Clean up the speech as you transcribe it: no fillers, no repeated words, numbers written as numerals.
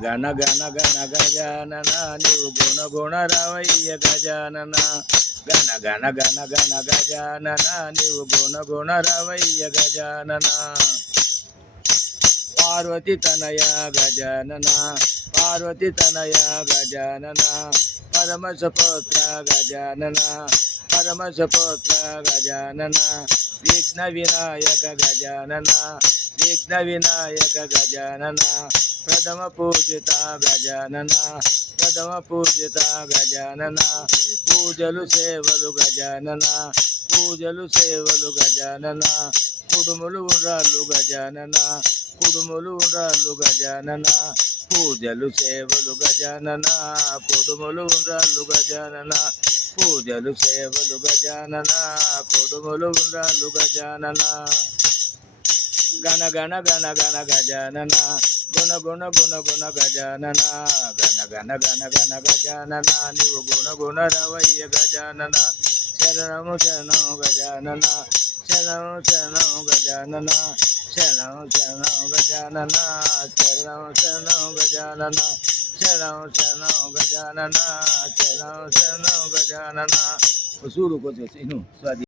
Gana gajanana niu guna ravaiya gajanana gana gajanana niu guna ravaiya gajanana Parvati tanaya gajanana Paramasaputra gajanana Vigna vinayaka gajanana Pradama pujita gajanana Pujalu sevalu gajanana Kudumulu unralu gajanana Pujalu sevalu gajanana Kudumulu unralu gajanana Gana gajanana Guna gajanana Gana gajanana Niu guna ravaiya gajanana Sharanam gajanana Sharanam gajanana Usuru ko sa inu